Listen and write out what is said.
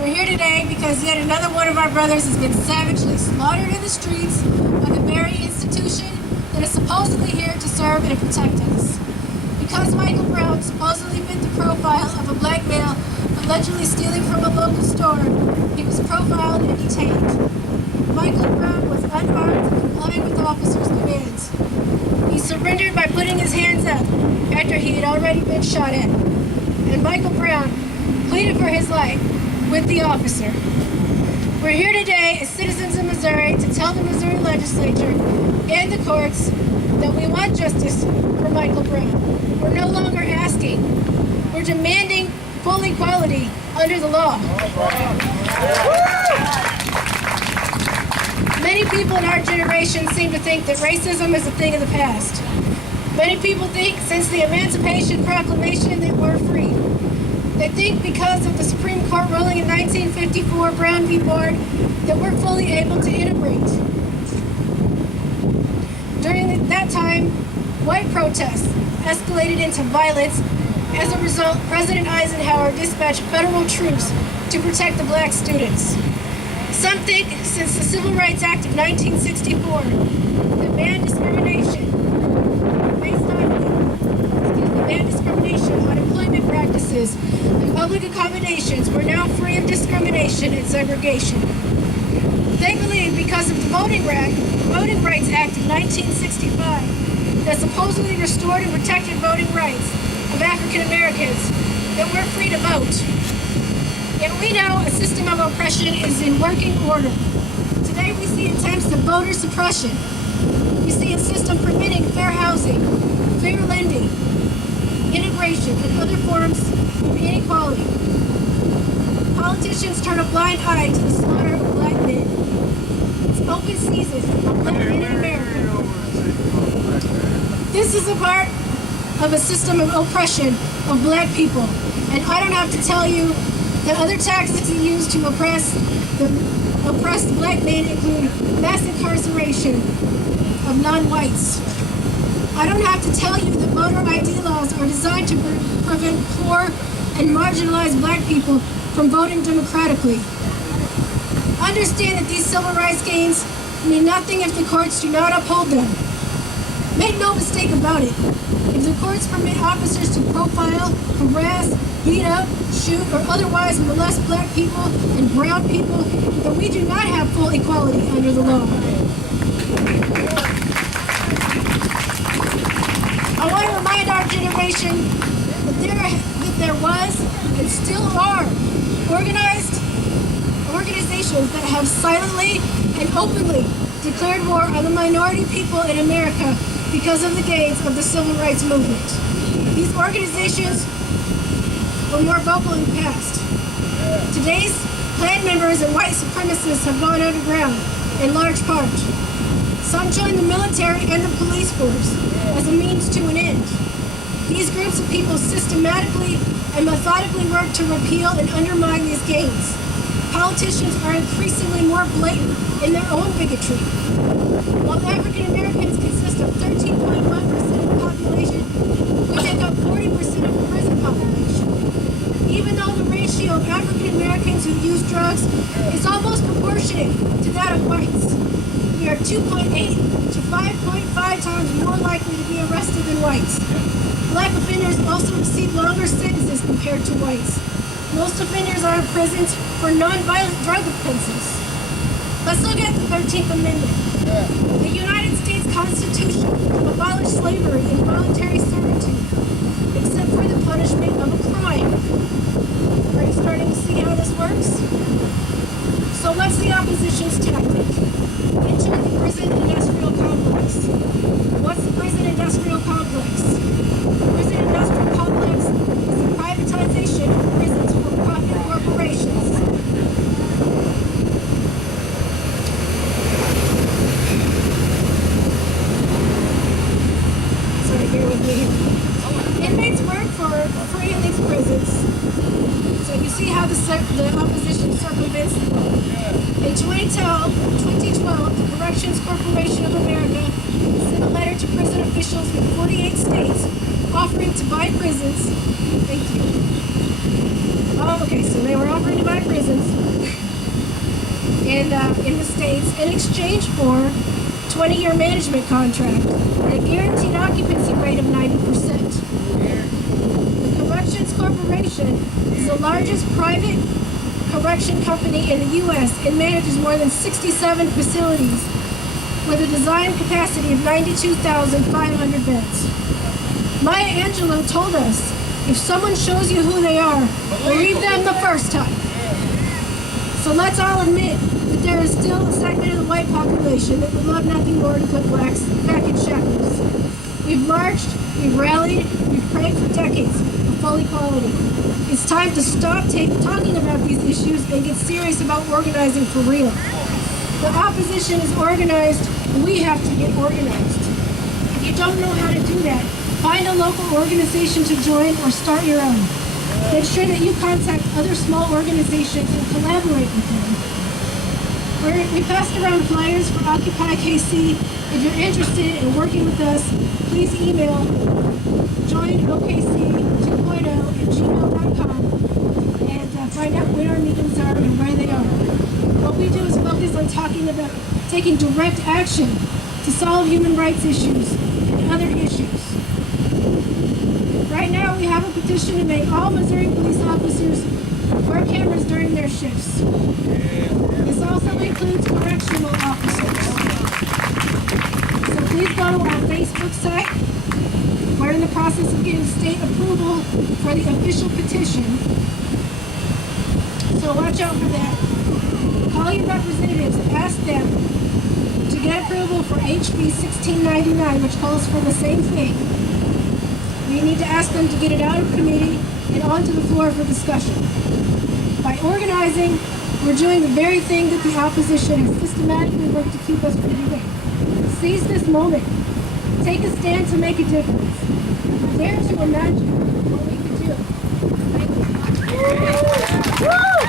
We're here today because yet another one of our brothers has been savagely slaughtered in the streets by the very institution that is supposedly here to serve and protect us. Because Michael Brown supposedly fit the profile of a black male allegedly stealing from a local store, he was profiled and detained. Michael Brown was unarmed and complying with the officer's commands. He surrendered by putting his hands up after he had already been shot at. And Michael Brown pleaded for his life with the officer. We're here today as citizens of Missouri to tell the Missouri legislature and the courts that we want justice for Michael Brown. We're no longer asking, we're demanding full equality under the law. Many people in our generation seem to think that racism is a thing of the past. Many people think since the Emancipation Proclamation that we're free. They think because of the Supreme Court ruling in 1954, Brown v. Board, that we're fully able to integrate. During that time, white protests escalated into violence. As a result, President Eisenhower dispatched federal troops to protect the black students. Some think since the Civil Rights Act of 1964 that banned discrimination on employment practices and public accommodations, we're now free of discrimination and segregation. They believe because of the Voting Rights Act of 1965 that supposedly restored and protected voting rights of African Americans, that we're free to vote. Yet we know a system of oppression is in working order. Today we see attempts of voter suppression. We see a system permitting fair housing, fair lending, integration, and other forms of inequality. Politicians turn a blind eye to the slaughter of black men. It's open season on black men in America. This is a part of a system of oppression of black people. And I don't have to tell you that other tactics used to oppress the black men include mass incarceration of non-whites. I don't have to tell you that voter ID laws are designed to prevent poor and marginalized black people from voting democratically. Understand that these civil rights gains mean nothing if the courts do not uphold them. Make no mistake about it. If the courts permit officers to profile, harass, beat up, shoot, or otherwise molest black people and brown people, then we do not have full equality under the law. I want to remind our generation that there was and still are organizations that have silently and openly declared war on the minority people in America because of the gains of the civil rights movement. These organizations were more vocal in the past. Today's Klan members and white supremacists have gone underground, in large part. Some joined the military and the police force as a means to an end. These groups of people systematically and methodically work to repeal and undermine these gains. Politicians are increasingly more blatant in their own bigotry. While African Americans consist of 13.1% of the population, we make up 40% of the prison population. Even though the ratio of African Americans who use drugs is almost proportionate to that of whites, we are 2.8 to 5.5 times more likely to be arrested than whites. Black offenders also receive longer sentences compared to whites. Most offenders are imprisoned for non-violent drug offenses. Let's look at the 13th Amendment. The United States Constitution abolished slavery and voluntary servitude, except for the punishment of a crime. Are you starting to see how this works? So what's the opposition's tactic? Enter the prison industrial complex. What's the prison industrial complex? The prison industrial complex is the privatization of prisons for profit corporations. Sorry, bear with me. Inmates work for free in these prisons. So you see how the opposition circumvents the law. In 2012, the Corrections Corporation of America sent a letter to prison officials in 48 states offering to buy prisons. Thank you. Oh, okay, so they were offered to buy prisons in the States in exchange for 20-year management contract and a guaranteed occupancy rate of 90%. The Corrections Corporation is the largest private correction company in the U.S. and manages more than 67 facilities with a design capacity of 92,500 beds. Maya Angelou told us, if someone shows you who they are, believe them the first time. So let's all admit that there is still a segment of the white population that would love nothing more to put blacks back in shackles. We've marched, we've rallied, we've prayed for decades for full equality. It's time to stop talking about these issues and get serious about organizing for real. The opposition is organized, and we have to get organized. If you don't know how to do that, find a local organization to join or start your own. Make sure that you contact other small organizations and collaborate with them. We passed around flyers for Occupy KC. If you're interested in working with us, please email joinokc2.0@gmail.com and find out when our meetings are and where they are. What we do is focus on talking about taking direct action to solve human rights issues and other issues. Right now, we have a petition to make all Missouri police officers wear cameras during their shifts. This also includes correctional officers. So please go to our Facebook site. We're in the process of getting state approval for the official petition. So watch out for that. Call your representatives and ask them to get approval for HB 1699, which calls for the same thing. We need to ask them to get it out of committee and onto the floor for discussion. By organizing, we're doing the very thing that the opposition has systematically worked to keep us from doing. Seize this moment. Take a stand to make a difference. Dare to imagine what we could do. Thank you.